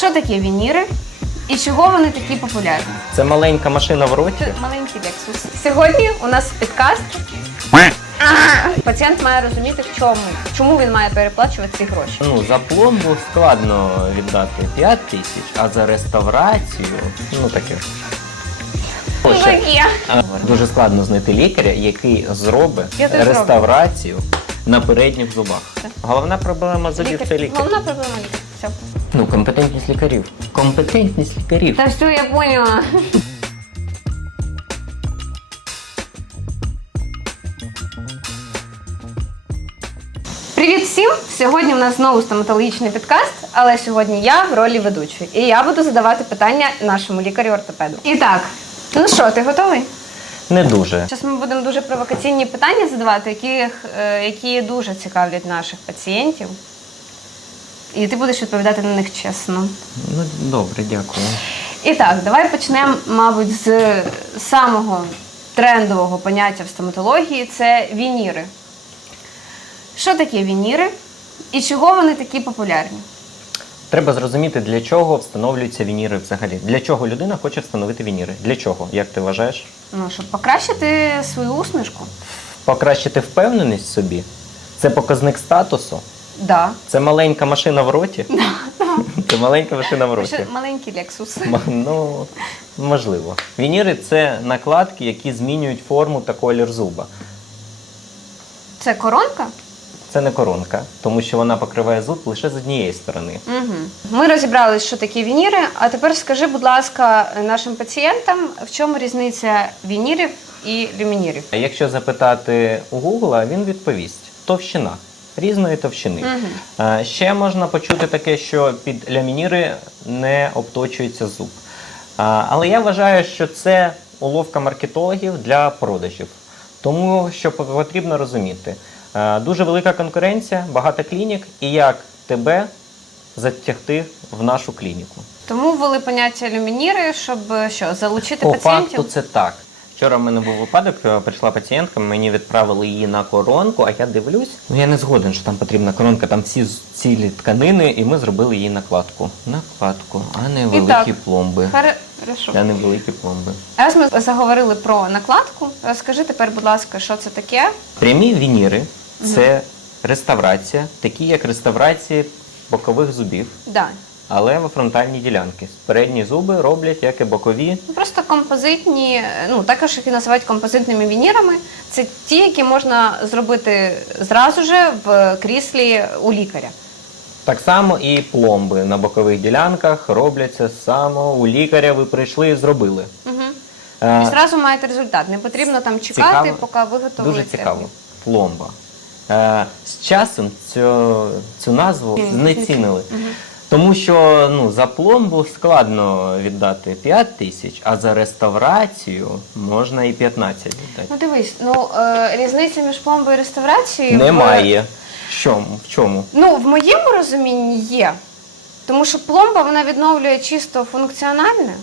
Що таке вініри і чого вони такі популярні? Це маленька машина в роті. Це маленький Lexus. Сьогодні у нас підкаст. Пацієнт має розуміти, в чому, чому він має переплачувати ці гроші. Ну, за пломбу складно віддати 5 тисяч, а за реставрацію, ну таке. Ще, Дуже складно знайти лікаря, який зробить реставрацію на передніх зубах. Головна проблема зубів це лікар. Головна проблема лікар. Все. Ну, компетентність лікарів. Компетентність лікарів. Та все, я поняла. Привіт всім! Сьогодні у нас знову стоматологічний підкаст, але сьогодні я в ролі ведучої. І я буду задавати питання нашому лікарю-ортопеду. І так, ну що, ти готовий? Не дуже. Зараз ми будемо дуже провокаційні питання задавати, які, е, які дуже цікавлять наших пацієнтів. І ти будеш відповідати на них чесно. Ну, добре, дякую. І так, давай почнемо, мабуть, з самого трендового поняття в стоматології це вініри. Що таке вініри і чого вони такі популярні? Треба зрозуміти, для чого встановлюються вініри взагалі. Для чого людина хоче встановити вініри? Для чого? Як ти вважаєш? Ну, щоб покращити свою усмішку. Покращити впевненість в собі. Це показник статусу. Да. Це маленька машина в роті. Це маленька машина в роті. Маленький Lexus. Ну, можливо. Вініри це накладки, які змінюють форму та колір зуба. Це коронка? Це не коронка, тому що вона покриває зуб лише з однієї сторони. Угу. Ми розібрались, що такі вініри. А тепер скажи, будь ласка, нашим пацієнтам, в чому різниця вінірів і люмінірів? Якщо запитати у Гугла, він відповість: товщина різної товщини. Е, Ще можна почути таке, що під лямініри не обточується зуб. Але я вважаю, що це уловка маркетологів для продажів. Тому що потрібно розуміти, е, дуже велика конкуренція, багато клінік, і як тебе затягти в нашу клініку. Тому ввели поняття люмініри, щоб е, що, залучити По пацієнтів. факту це так. Вчора в мене був випадок, е, прийшла пацієнтка, мені відправили її на коронку, а я дивлюсь. Ну я не згоден, що там потрібна коронка, там всі цілі тканини, і ми зробили їй накладку. Накладку, а не великі так. пломби. Хорошо. А не великі пломби. Раз ми заговорили про накладку, розкажи тепер, будь ласка, що це таке? Прямі вініри це реставрація, такі як реставрації бокових зубів, Да. Але в фронтальній ділянки. Передні зуби роблять як і бокові. Ну, Просто композитні, ну також їх і називають композитними вінірами. Це ті, які можна зробити зразу же в кріслі у лікаря. Так само і пломби на бокових ділянках робляться само у лікаря. Ви прийшли і зробили. Угу. І зразу маєте результат. Не потрібно там чекати, Цікаво. поки виготовили. Дуже цікаво. Пломба. Е, з часом цю, цю назву знецінили. Мгм. Тому що ну, за пломбу складно віддати 5 тисяч, а за реставрацію можна і 15 віддати. Ну дивись, ну е, різниця між пломбою і реставрацією Немає. В чому? В чому? Ну, в моєму розумінні є. Тому що пломба вона відновлює чисто функціональне.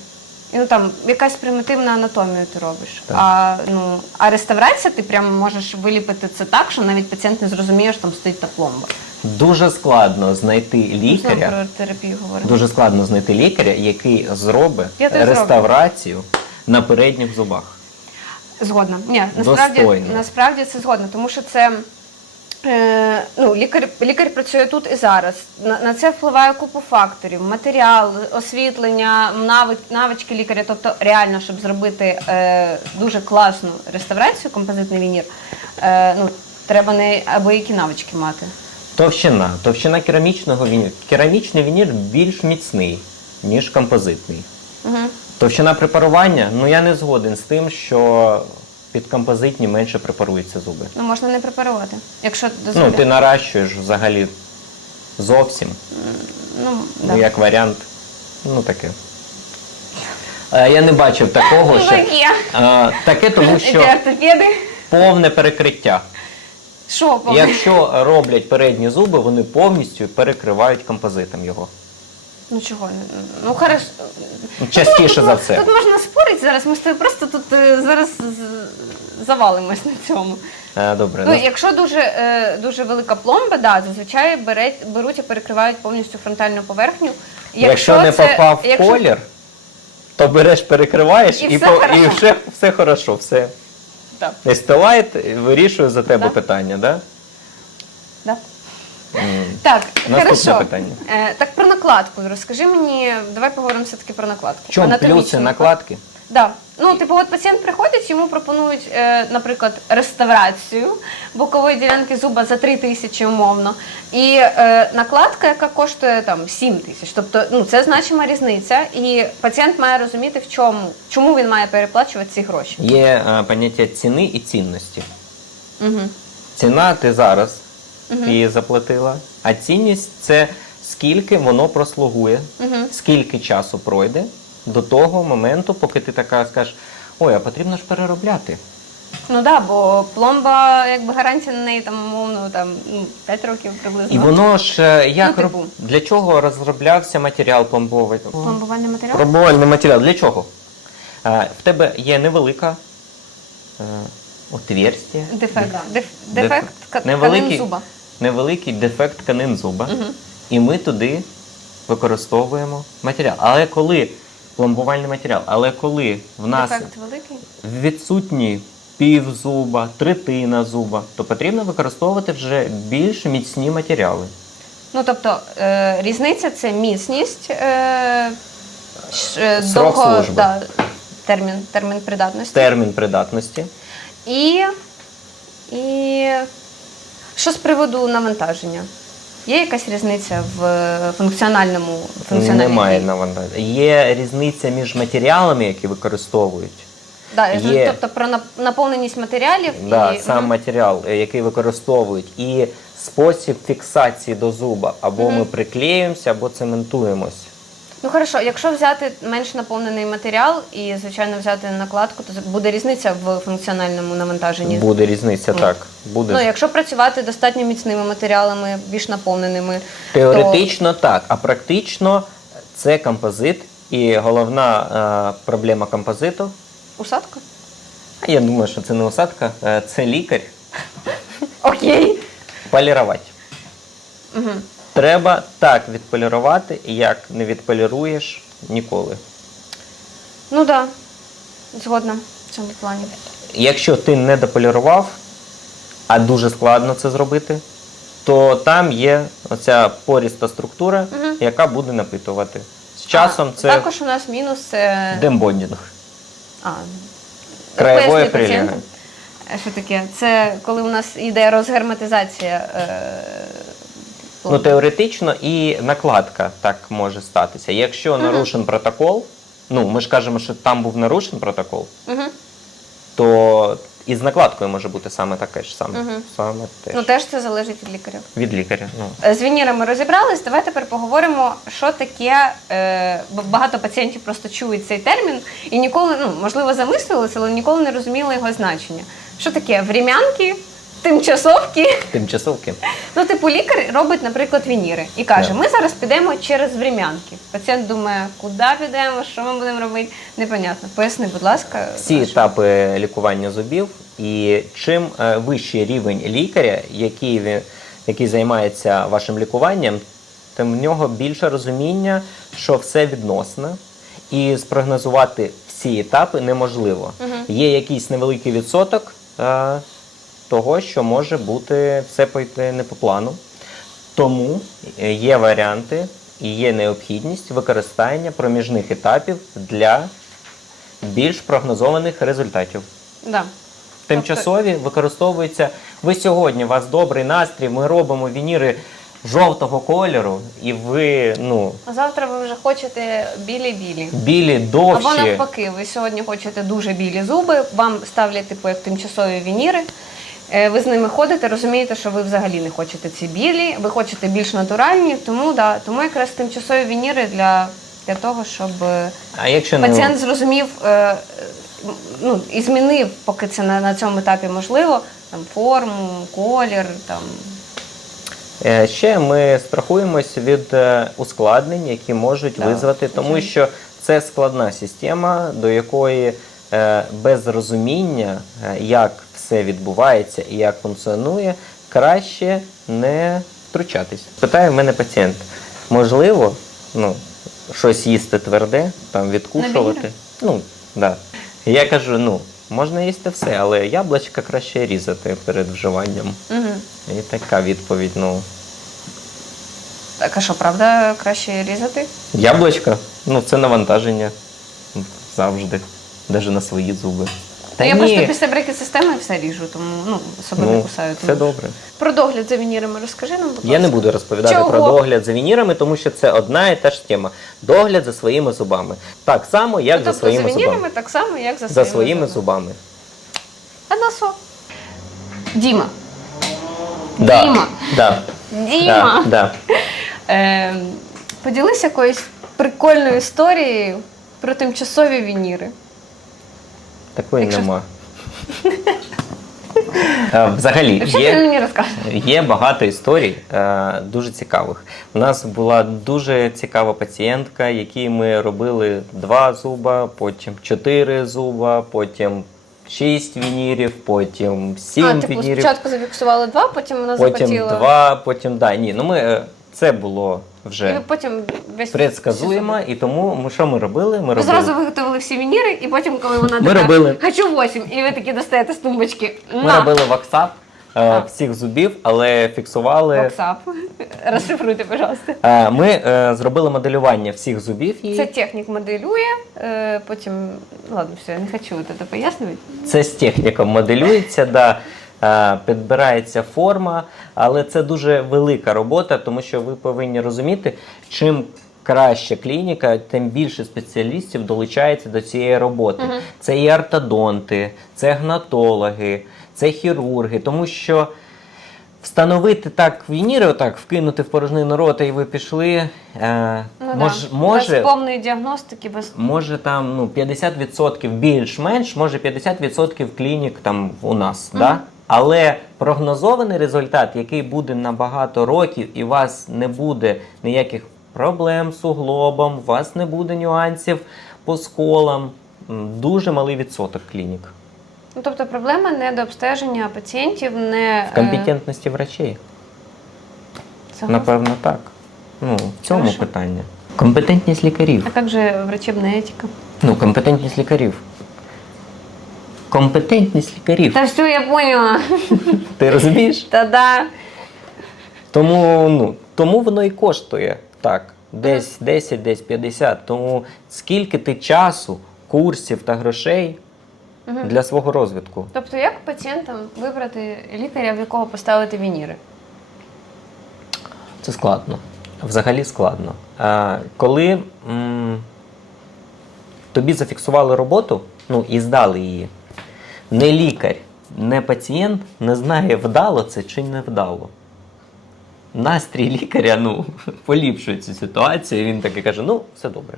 Ну там якась примітивна анатомію ти робиш. Так. А, ну, а реставрація ти прямо можеш виліпити це так, що навіть пацієнт не зрозуміє, що там стоїть та пломба. Дуже складно знайти Знову лікаря. про терапію говоримо. Дуже складно знайти лікаря, який зробить Я теж реставрацію на передніх зубах. Згодна. Ні, насправді, Достойно. насправді це згодно, тому що це. Е, ну, лікар, лікар працює тут і зараз. На, на це впливає купу факторів: матеріал, освітлення, навик, навички лікаря. Тобто, реально, щоб зробити е, дуже класну реставрацію, композитний вінір, е, ну, треба не або які навички мати. Товщина. Товщина керамічного вініру. Керамічний вінір більш міцний, ніж композитний. Угу. Товщина препарування, ну я не згоден з тим, що під композитні менше препаруються зуби. Ну, можна не препарувати, якщо Ну, ти наращуєш взагалі зовсім, ну, ну, да. як варіант. Ну таке. Е, Я не бачив такого, що Таке. е, таке, тому що ортопеди? повне перекриття. Що, повне? Якщо роблять передні зуби, вони повністю перекривають композитом його. Ну чого? Ну хорошо. Ну, Частіше Тут за все. Тут можна спорити зараз. Ми з тобою просто тут е, зараз з- завалимось на цьому. Е, Добре. Ну, нас- якщо дуже, е, дуже велика пломба, да, зазвичай бере, беруть і перекривають повністю фронтальну поверхню. Якщо, не це- попав в якщо- колір, то береш, перекриваєш І і, все по- хорошо. і все, все хорошо, все. Так. Estelight вирішує за тебе Да. питання, да? Да. Так, Наступне хорошо. питання. Е, так про накладку. Розкажи мені, давай поговоримо все-таки про накладку. В чому Анатомічну плюси накладки? Да. Ну, типу, от пацієнт приходить, йому пропонують, е, наприклад, реставрацію бокової ділянки зуба за 3 тисячі умовно. І е, накладка, яка коштує там 7 тисяч. Тобто, ну, це значима різниця. І пацієнт має розуміти, в чому, чому він має переплачувати ці гроші. Є е, поняття ціни і цінності. Угу. Ціна ти зараз Мгм. її заплатила, а цінність це скільки воно прослугує, Угу. скільки часу пройде до того моменту, поки ти така скажеш, ой, а потрібно ж переробляти. Ну так, да, бо пломба, якби гарантія на неї там, умовно, там, ну, 5 років приблизно. І воно ж е, як Ну, типу. для чого розроблявся матеріал пломбовий? Пломбувальний матеріал? Пломбувальний матеріал для чого? Е, В тебе є невелика е, отверстя, Дефект. Деф- Деф- Дефект ка- невеликий, зуба. Невеликий дефект тканин зуба. Угу. І ми туди використовуємо матеріал. Але коли пломбувальний матеріал, але коли в нас Дефект великий. відсутні пів зуба, третина зуба, то потрібно використовувати вже більш міцні матеріали. Ну тобто е, різниця це міцність е, е, Срок довго- служби. да, термін, термін придатності. Термін придатності. І, і що з приводу навантаження? Є якась різниця в функціональному функціональній Немає дії? навантаження. Є різниця між матеріалами, які використовують. Да, Є. Тобто про нап- наповненість матеріалів Да, і сам Мгм. матеріал, е, який використовують, і спосіб фіксації до зуба. Або ми приклеюємося, або цементуємось. Ну хорошо, якщо взяти менш наповнений матеріал і, звичайно, взяти накладку, то буде різниця в функціональному навантаженні. Буде різниця, Ну. так. Буде. Ну, якщо працювати достатньо міцними матеріалами, більш наповненими, Теоретично так, а практично це композит. І головна е, проблема композиту, усадка? а я думаю, що це не усадка, е, це лікар, Окей. полірувати. Угу. Треба так відполірувати, як не відполіруєш ніколи. Ну так, да. згодна в цьому плані. Якщо ти не дополірував, а дуже складно це зробити, то там є оця поріста структура, Мгм. яка буде напитувати. З часом А, це Також у нас мінус це. дембондінг. А, Краєвої приліги. е, Що таке? Це коли у нас йде розгерметизація. Е... Ну, теоретично і накладка так може статися. Якщо нарушен протокол, ну ми ж кажемо, що там був нарушен протокол, Мгм. то і з накладкою може бути саме таке ж саме. Мгм. саме теж. Ну теж це залежить від лікаря. Від лікаря. Ну. Е, З вінірами розібрались. Давай тепер поговоримо, що таке. Е, бо багато пацієнтів просто чують цей термін і ніколи, ну можливо, замислювалися, але ніколи не розуміли його значення. Що таке врем'янки, тимчасовки? Тимчасовки. Ну, типу, лікар робить, наприклад, вініри і каже: Да. ми зараз підемо через врем'янки. Пацієнт думає, куди підемо, що ми будемо робити? Непонятно. Поясни, будь ласка, Всі Саша. етапи лікування зубів, і чим е, вищий рівень лікаря, який, він- який займається вашим лікуванням, тим в нього більше розуміння, що все відносно, і спрогнозувати всі етапи неможливо. Є якийсь невеликий відсоток е, того, що може бути все пойти не по плану. Тому е, є варіанти і є необхідність використання проміжних етапів для більш прогнозованих результатів. Да. Тимчасові використовуються. Ви сьогодні, у вас добрий настрій, ми робимо вініри жовтого кольору, і ви ну, А завтра ви вже хочете білі-білі. білі Або навпаки, ви сьогодні хочете дуже білі зуби, вам ставлять типу як тимчасові вініри. Е, Ви з ними ходите, розумієте, що ви взагалі не хочете ці білі, ви хочете більш натуральні, тому да, тому якраз тимчасові вініри для, для того, щоб е, А якщо не пацієнт зрозумів е, ну, і змінив, поки це на, на цьому етапі можливо, там форму, колір, там. Ще ми страхуємось від ускладнень, які можуть Так, визвати, тому що це складна система, до якої без розуміння, як все відбувається і як функціонує, краще не втручатись. Питає в мене пацієнт: можливо, ну, щось їсти тверде, там відкушувати. Ну, да. Я кажу: ну, можна їсти все, але яблучка краще різати перед вживанням. Угу. І така відповідь. Ну, Так, а що, правда, краще різати? яблучка, ну це навантаження завжди, навіть на свої зуби. Та Ну, я ні, просто після брекет-системи все ріжу, тому ну, особо не ну, кусаю. все добре. Про догляд за вінірами розкажи нам, будь ласка. Я не буду розповідати Чого? про догляд за вінірами, тому що це одна і та ж тема. Догляд за своїми зубами. Так само, як Ну, за своїми за вінірами зубами. так само, як за, За своїми зубами. А носок? Діма. Да. Діма. Да. Діма. Да. Да. Е, поділись якоюсь прикольною історією про тимчасові вініри. Такої Якщо- нема. Е, Взагалі, Що ти є, мені розкажеш? Є багато історій е, дуже цікавих. У нас була дуже цікава пацієнтка, якій ми робили два зуба, потім чотири зуба, потім шість вінірів, потім сім а, типу, вінірів, спочатку зафіксували два, потім вона потім захотіла. два, потім да. Ні, ну ми е, це було вже ви потім весь предсказуємо, і тому ми що ми робили? Ми робили. зразу виготовили всі вініри, і потім, коли вона Ми така, робили. хочу 8, і ви такі достаєте з тумбочки. Ми робили ваксап е, всіх зубів, але фіксували. Воксап. Розшифруйте, пожалуйста. Е, Ми е, зробили моделювання всіх зубів її. Це технік моделює, е, потім, ладно, все, я не хочу це пояснювати. Це з техніком моделюється, да, підбирається форма, але це дуже велика робота, тому що ви повинні розуміти, чим краща клініка, тим більше спеціалістів долучається до цієї роботи. Мгм. Це і ортодонти, це гнатологи, це хірурги, тому що. Встановити так вініри, отак вкинути в порожнину рота, і ви пішли. Е, Ну, мож, да. може, Без повної діагностики, без Може там ну, 50% більш-менш, може 50% клінік там у нас. Мгм. Да? Але прогнозований результат, який буде на багато років, і у вас не буде ніяких проблем з суглобом, у вас не буде нюансів по сколам. Дуже малий відсоток клінік. Ну, тобто проблема не до обстеження пацієнтів, не В компетентності врачей. Е, Напевно, так. Ну, в цьому Хорошо. питання. Компетентність лікарів. А як же врачебна етика? Ну, компетентність лікарів. Компетентність лікарів. Та все, я поняла. Ти розумієш? Та-да. Тому, ну, тому воно і коштує так. Десь 10, десь 50. Тому скільки ти часу, курсів та грошей Мгм. для свого розвитку? Тобто, як пацієнтам вибрати лікаря, в якого поставити вініри? Це складно. Взагалі складно. А, коли м, тобі зафіксували роботу, ну і здали її, не лікар, не пацієнт не знає, вдало це чи не вдало. Настрій лікаря ну, поліпшує цю ситуацію. і Він таки каже: ну, все добре.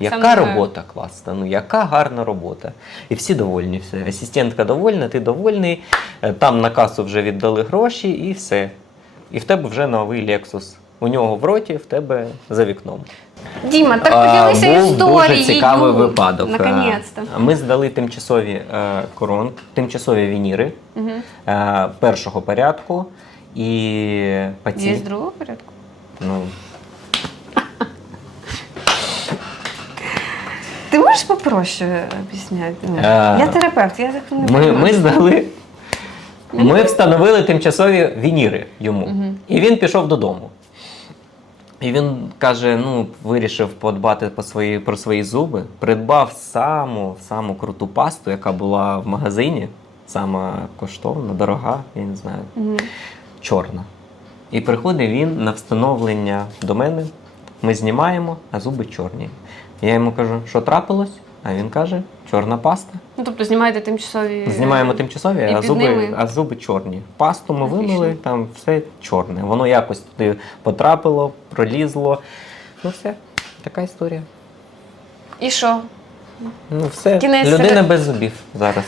Яка Саме- робота класна, ну яка гарна робота. І всі довольні. Все. Асистентка довольна, ти довольний. Е, Там на касу вже віддали гроші і все. І в тебе вже новий Lexus. У нього в роті, в тебе за вікном. Діма, так А, поділися був історією. дуже цікавий випадок. Наконець-то. Ми здали тимчасові е, корон, тимчасові вініри Угу. е, першого порядку. І Є з другого порядку? Ну, Ти можеш попроще об'ясняти? Ну, Е, я терапевт, я так не Ми, ми здали. Ми встановили тимчасові вініри йому. Мгм. І він пішов додому. І він каже: ну, вирішив подбати по свої, про свої зуби, придбав саму, саму круту пасту, яка була в магазині, сама коштовна, дорога, я не знаю, Мгм. чорна. І приходить він на встановлення до мене. Ми знімаємо, а зуби чорні. Я йому кажу, що трапилось? А він каже, чорна паста. Ну, тобто знімаєте тимчасові. Знімаємо тимчасові, І а під зуби, ними? а зуби чорні. Пасту ми Логічно. вимили, там все чорне. Воно якось туди потрапило, пролізло. Ну все, така історія. І що? Ну все, Кінець людина ре- без зубів зараз.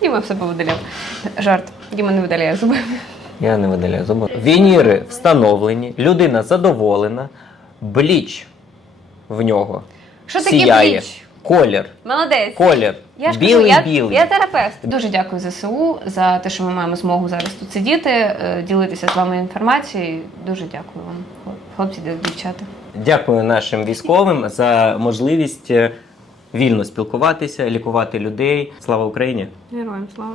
Діма все повидаляв. Жарт. Діма не видаляє зуби. Я не видаляю зуби. Вініри встановлені, людина задоволена, бліч в нього Що таке сіяє. бліч? Колір. Молодець. Колір. Я ж білий, кажу, я, білий. я терапевт. Дуже дякую ЗСУ за те, що ми маємо змогу зараз тут сидіти, е, ділитися з вами інформацією. Дуже дякую вам, хлопці та дівчата. Дякую нашим військовим за можливість е, вільно спілкуватися, лікувати людей. Слава Україні! Героям слава.